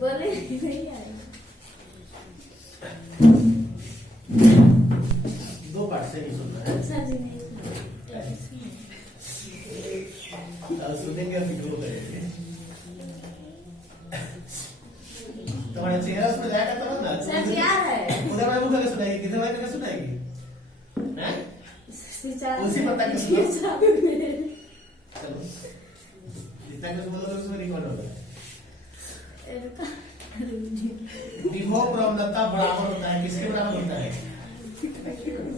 बोले नहीं आएगा। दो पार्ट से नहीं सुनना है। अच्छा जी नहीं सुनेंगे अभी दो करेंगे। तुम्हारा चेहरा उसमें जाएगा तब ना। सर क्या है? उधर भाई मुझे क्या सुनाएगी, किधर भाई क्या सुनाएगी? हैं? उसी पता के सुनो। चलो जितना कुछ बोलोगे उसमें रिकॉर्ड होगा। विभव प्रवणता बराबर होता है, किसके बराबर होता है?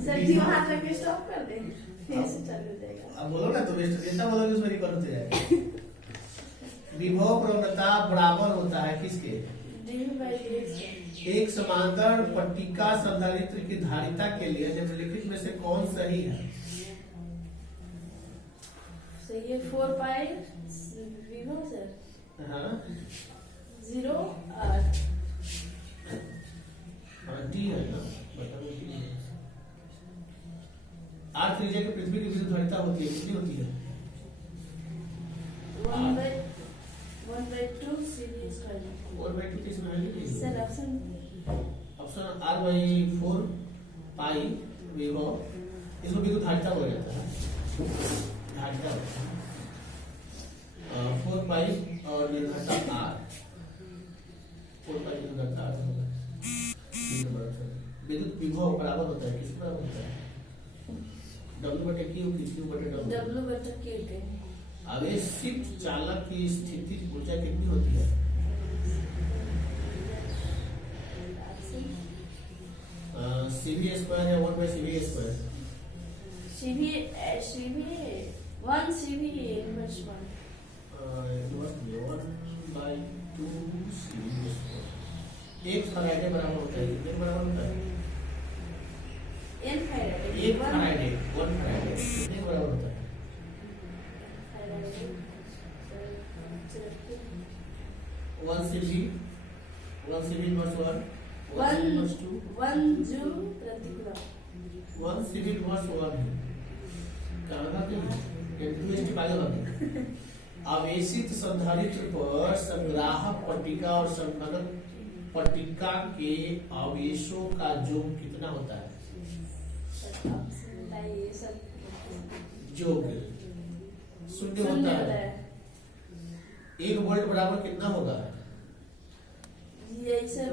सर जी वहां तक स्टॉप कर दे, फिर से चालू हो जाएगा। अब बोलो ना, तो जितना बोलोगे उसमें रिकॉर्ड हो जाएगा। विभव प्रवणता बराबर होता है किसके? एक समांतर पट्टिका संधारित्र की धारिता के लिए निम्नलिखित में से कौन सही है? सही है 4 पाई विभव सर। हाँ 0 डी है ना, आर त्रिज्या की पृथ्वी की विद्युत धारिता होती है, कितनी होती है? 1/2 सीधी स्क्वायर। 4/2 किसमें है? सर ऑप्शन R/4 पाई विभव, इसको विद्युत धारिता बोला जाता है। धारिता 4 पाई और निर्धारिता R, 4 पाई निर्धारिता R होगा। विद्युत विभव बराबर होता है, किस बराबर होता है? W/Q, Q/W। W/Q के आवेशित चालक की स्थितिज ऊर्जा कितनी होती है? CV² है 1/CV²। CV 1 CV inverse 1। 1/2 CV²। एक फराइडे बराबर होता है, कितने बराबर होता है? n Faraday. एक फराइडे 1 फराइडे कितने बराबर होता है? 1 CV इनवर्स 1 इनवर्स 2 1 जूल प्रति कूलम। 1 CV इनवर्स 1 है। क्या होगा कि इंटरनेट पाले होंगे। आवेशित संधारित्र पर संग्राहक पट्टिका और संघनक पट्टिका के आवेशों का योग कितना होता है? योग 0 होता है। 1 वोल्ट बराबर कितना होगा? यही सर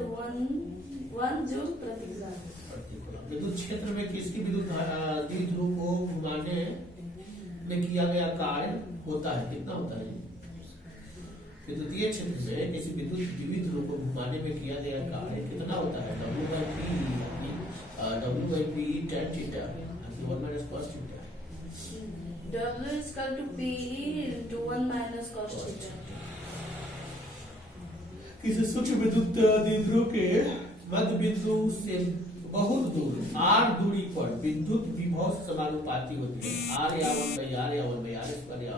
1 जूल प्रति कूलम। विद्युत क्षेत्र में किसकी विद्युत द्विध्रुव को घुमाने में किया गया कार्य होता है, कितना होता है? विद्युतीय क्षेत्र में किसी विद्युत द्विध्रुव को घुमाने में किया गया कार्य कितना होता है? W/P tan theta 1 minus cos theta। W is equal to PE into 1 minus cos theta। किसी सूक्ष्म विद्युत द्विध्रुव के मध्य बिंदु से बहुत दूर r दूरी पर विद्युत विभव समानुपाती होती है। R या 1/r या 1/r² या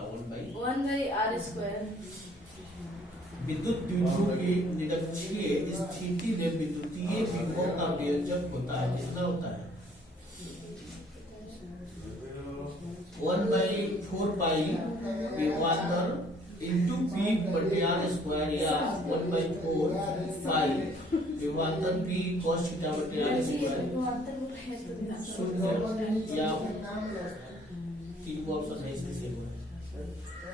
1/r²। विद्युत द्विध्रुव की निरक्षीय स्थिति में विद्युतीय विभव का व्यंजक होता है, कितना होता है? 1/4 पाई विभवांतर इंटू P/r² या 1/4 पाई विभवांतर P cos θ/r²। शून्य या 3 ऑप्शन है इसके से।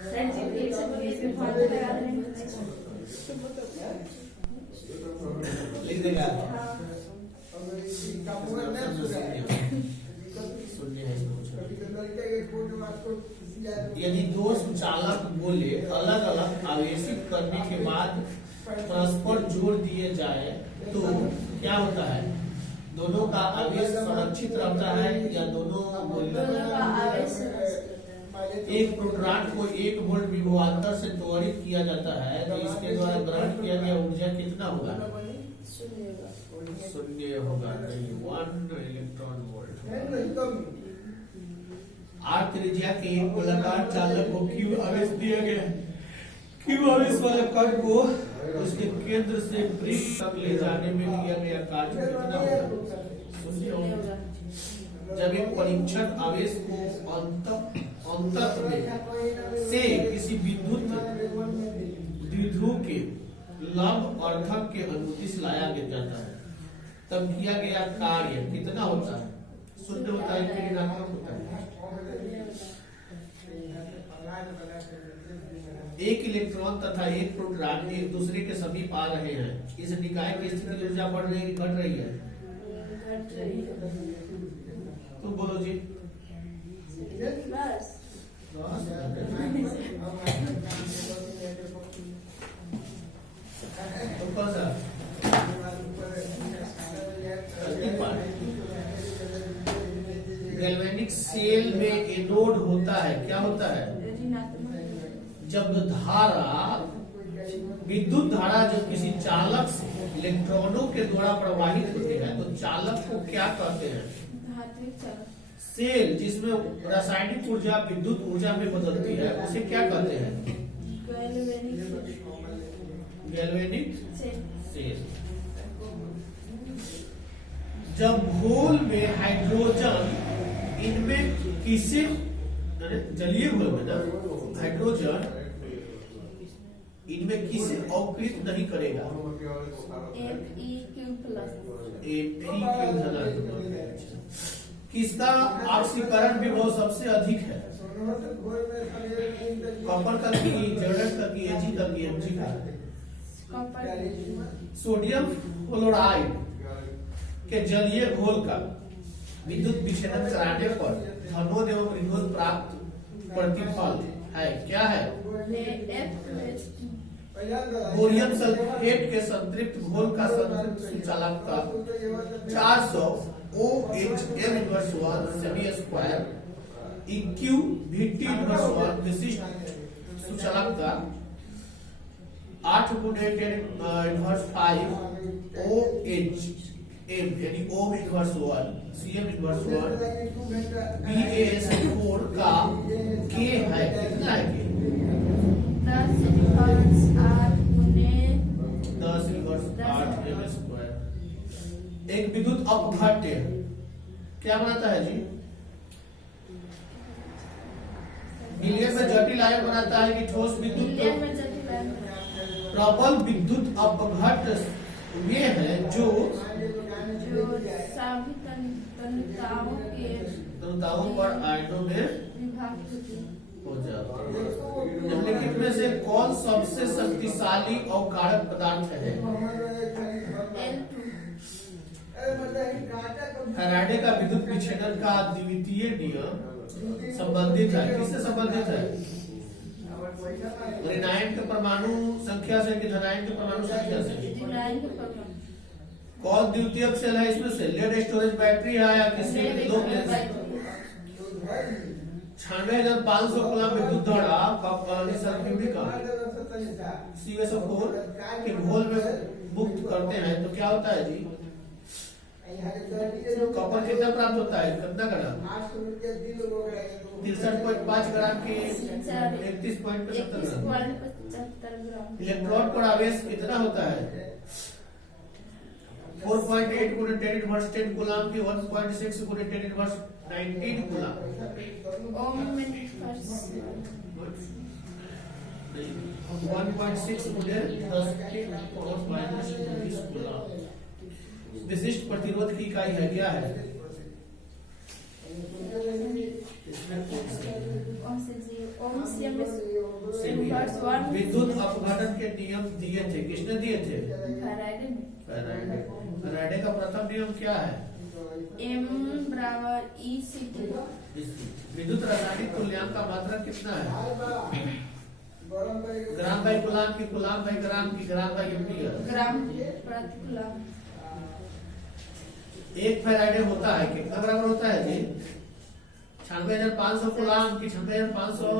सर जी फिर से बोलिए, इसमें फालतू लगा रहे हैं। लिख देगा। यदि दो चालक गोले अलग अलग आवेशित करने के बाद परस्पर जोड़ दिए जाए तो क्या होता है? दोनों का आवेश संरक्षित रहता है या दोनों का आवेश? एक प्रोटॉन को 1 वोल्ट विभवांतर से त्वरित किया जाता है तो इसके द्वारा ग्रहण किया गया ऊर्जा कितना होगा? 0 होगा नहीं, 1 इलेक्ट्रॉन वोल्ट। R त्रिज्या के एक गोलाकार चालक को Q आवेश दिया गया है। Q आवेश वाले कण को उसके केंद्र से वृत्त तक ले जाने में किया गया कार्य कितना होगा? 0 होगा। जब एक परीक्षण आवेश को अंतत में से किसी विद्युत द्विध्रुव के लंब अर्थक के अनुमति से लाया जाता है तब किया गया कार्य कितना होता है? शुद्ध होता है कि ऋणात्मक होता है? एक इलेक्ट्रॉन तथा एक प्रोटॉन एक दूसरे के समीप आ रहे हैं, इस निकाय की स्थिति ऊर्जा बढ़ रही है कि घट रही है? घट रही है। तुम बोलो जी। बस तो कौन सा गैल्वेनिक सेल में एनोड होता है, क्या होता है? ऋणात्मक। जब धारा विद्युत धारा जब किसी चालक से इलेक्ट्रॉनों के द्वारा प्रवाहित होती है तो चालक को क्या कहते हैं? धात्विक चालक। सेल जिसमें रासायनिक ऊर्जा विद्युत ऊर्जा में बदलती है उसे क्या कहते हैं? Galvanic cell. जब घोल में हाइड्रोजन इनमें किसे जलीय घोल में ना हाइड्रोजन इनमें किसे अवकृत नहीं करेगा? किसका ऑक्सीकरण भी बहुत सबसे अधिक है? कॉपर का की, जर्नल का की, एजी का की, एमजी का? सोडियम फ्लोराइड के जलीय घोल का विद्युत विच्छेदन कराने पर धनोद एवं ऋणोद प्राप्त प्रतिफल है क्या है? बोरियम सल्फेट के संतृप्त घोल का संतृप्त सुचालकता 400 OHM inverse 1 cm square EQ VT inverse 1 विशिष्ट सुचालकता 8 गुणे 10 इनवर्स 5 OH M यानी ओम इनवर्स 1 CM इनवर्स 1 BAS4 का K है, कितना है K? 10 इनवर्स 8 गुने 10 इनवर्स 8 m स्क्वायर। एक विद्युत अपघट्य क्या बनाता है जी? विलयन में जटिल आयन बनाता है कि ठोस विद्युत? प्रबल विद्युत अपघट्य वे हैं जो सभी तनुताओं पर आयनों में विभाजित हो जाता है। निम्नलिखित में से कौन सबसे शक्तिशाली और कारक पदार्थ है? फैराडे का विद्युत विच्छेदन का द्वितीय नियम संबंधित है, किससे संबंधित है? ऋणायन के परमाणु संख्या से कि धनायन के परमाणु संख्या से? कौन द्वितीयक सेल है इसमें से? लेड स्टोरेज बैटरी है या किसी लो 96,500 कूलम विद्युत धारा CuSO4 के घोल में मुक्त करते हैं तो क्या होता है जी? कॉपर कितना प्राप्त होता है? कितना ग्राम? 63.5 ग्राम की 31.75 ग्राम। इलेक्ट्रॉन पर आवेश कितना होता है? 4.8 गुणे 10 इनवर्स 10 कूलम की 1.6 गुणे 10 इनवर्स 19 कूलम। 1.6 गुणे 10 की पावर माइनस 20 कूलम। विशिष्ट प्रतिरोध की इकाई है क्या है? विद्युत अपघटन के नियम दिए थे, किसने दिए थे? फैराडे का प्रथम नियम क्या है? M बराबर E/C2। विद्युत रासायनिक तुल्यांक का मात्रक कितना है? ग्राम बाई कूलम की, कूलम बाई ग्राम की, ग्राम बाई एम्पीयर, ग्राम प्रति कूलम। एक फैराडे होता है कितना ग्राम होता है जी? 96,500 कूलम की 96,500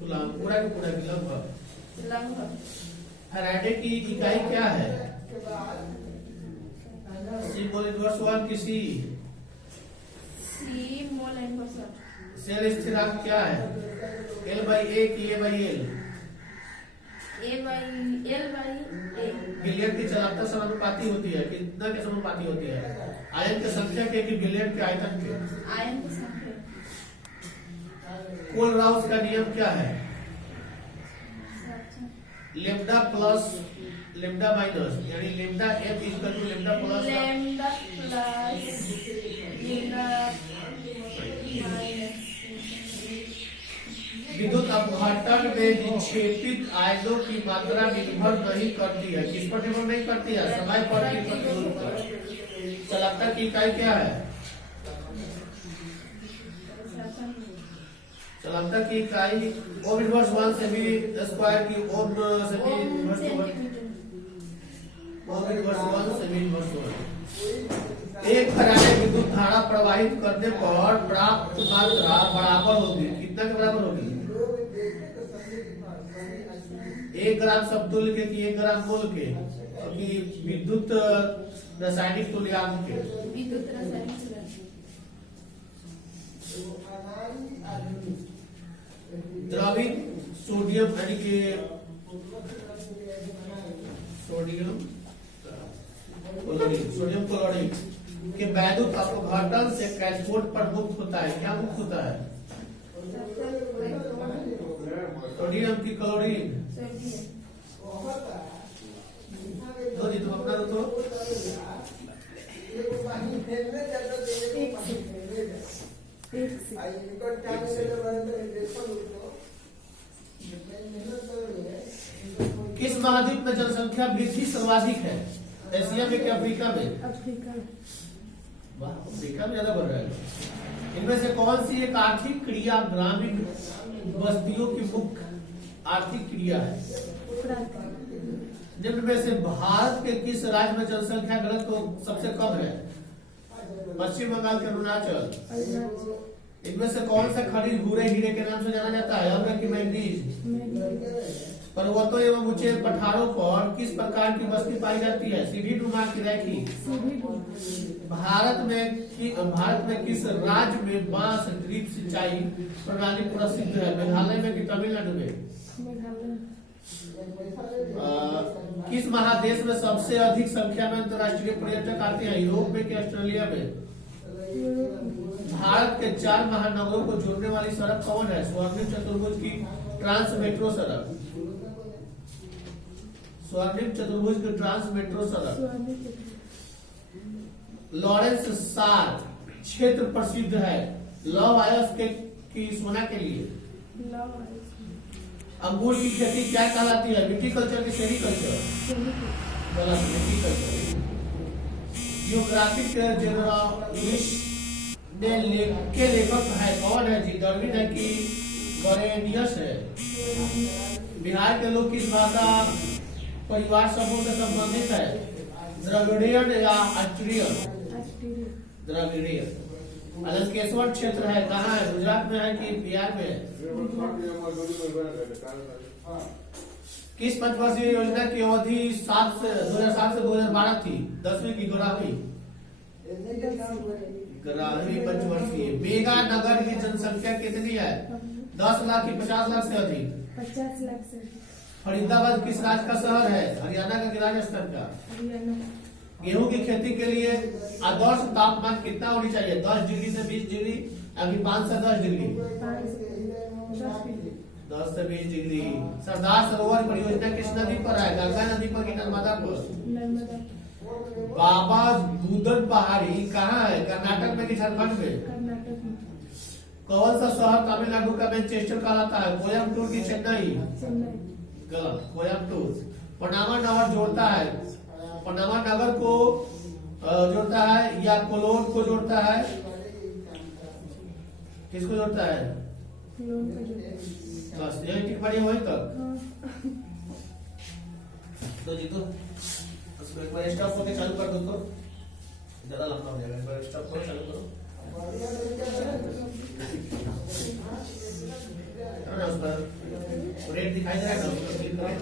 कूलम, पूरा का पूरा लगभग। फैराडे की इकाई क्या है? C मोल इनवर्स 1 की C मोल इनवर्स 1। सेल स्थिरांक क्या है? L बाई A की A by L? L by A। Billion की चालकता समानुपाती होती है, कितना के समानुपाती होती है? आयन की संख्या के कि बिलियन के आयतन के? आयन की संख्या। कोलराउस का नियम क्या है? लेमडा प्लस लेमडा माइनस, यानी lambda F equal to lambda plus lambda plus lambda minus. विद्युत अपघटन में निक्षेपित आयनों की मात्रा निर्भर नहीं करती है, किस पर निर्भर नहीं करती है? समय पर की प्रतिरोध पर। चालकता की इकाई क्या है? चालकता की इकाई ओम इनवर्स 1 सेमी स्क्वायर की ohm cm inverse 1 ohm inverse 1 cm inverse 1। एक फराडे विद्युत धारा प्रवाहित करने पर प्राप्त मात्रा बराबर होगी, कितना के बराबर होगी? 1 ग्राम समतुल्य के कि 1 ग्राम मोल के कि विद्युत रासायनिक तुल्यांक के? विद्युत रासायनिक तुल्यांक। द्रवित सोडियम यानी कि सोडियम क्लोराइड के वैद्युत अपघटन से कैथोड पर मुक्त होता है, क्या मुक्त होता है? सोडियम की क्लोरीन। दो जी तुम अपना दो तो किस महाद्वीप में जनसंख्या वृद्धि सर्वाधिक है? एशिया में कि अफ्रीका में? अफ्रीका। वाह, अफ्रीका में ज्यादा बढ़ रहा है। इनमें से कौन सी एक आर्थिक क्रिया ग्रामीण बस्तियों की मुख्य आर्थिक क्रिया है? निम्न में से भारत के किस राज्य में जनसंख्या घनत्व सबसे कम है? पश्चिम बंगाल के अरुणाचल। इनमें से कौन सा खनिज भूरे हीरे के नाम से जाना जाता है? अम्ल की मैंगनीज। पर्वतों एवं ऊंचे पठारों पर किस प्रकार की बस्ती पाई जाती है? सीढ़ी नुमा की रैखी। भारत में किस राज्य में बांस ड्रिप सिंचाई प्रणाली प्रसिद्ध है? मेघालय में कि तमिलनाडु में? किस महादेश में सबसे अधिक संख्या में अंतर्राष्ट्रीय पर्यटक आते हैं? यूरोप में कि ऑस्ट्रेलिया में? भारत के 4 महानगरों को जोड़ने वाली सड़क कौन है? स्वर्णिम चतुर्भुज की ट्रांस मेट्रो सड़क। स्वर्णिम चतुर्भुज की ट्रांस मेट्रो सड़क। लॉरेंस सार क्षेत्र प्रसिद्ध है लव आयस के की सोना के लिए। अंगूर की खेती क्या कहलाती है? विटी कल्चर की सेरीकल्चर? गलत, विटी कल्चर। जियोग्राफिक जर्नलिस्ट के लेखक है कौन है जी? डार्विन है कि गॉरेनियस है? बिहार के लोग किस भाषा परिवार समूह से संबंधित है? द्रविड़ियन या अस्ट्रियन? द्रविड़ियन। अलंकेश्वर क्षेत्र है कहाँ है? गुजरात में है कि बिहार में है? किस पंचवर्षीय योजना की अवधि 2007 से 2012 थी? 10वीं की 12वीं पंचवर्षीय। मेगा नगर की जनसंख्या कितनी है? 10 लाख की 50 लाख से अधिक? 50 लाख से। फरीदाबाद किस राज्य का शहर है? हरियाणा का कि राजस्थान का? गेहूं की खेती के लिए आदर्श तापमान कितना होनी चाहिए? 10 डिग्री से 20 डिग्री अभी 5 से 10 डिग्री? 10 से 20 डिग्री। सरदार सरोवर परियोजना किस नदी पर है? गंगा नदी पर कि नर्मदा पर? बाबा गुदन पहाड़ी कहाँ है? कर्नाटक में कि झारखंड में? कौन सा शहर तमिलनाडु का मैनचेस्टर कहलाता है? कोयम्बटूर की चेन्नई? गलत, कोयम्बटूर। पनामा नगर जोड़ता है, पनामा नगर को जोड़ता है या कोलोन को जोड़ता है? किसको जोड़ता है? बस यही टिप्पणी हुई तक तो जी तो उसको एक बार स्टॉप होके चालू कर दो तो ज्यादा लंबा हो जाएगा। एक बार स्टॉप करो, चालू करो ना। उस पर रेट दिखाई दे रहा है ना, उसको क्लिक करें।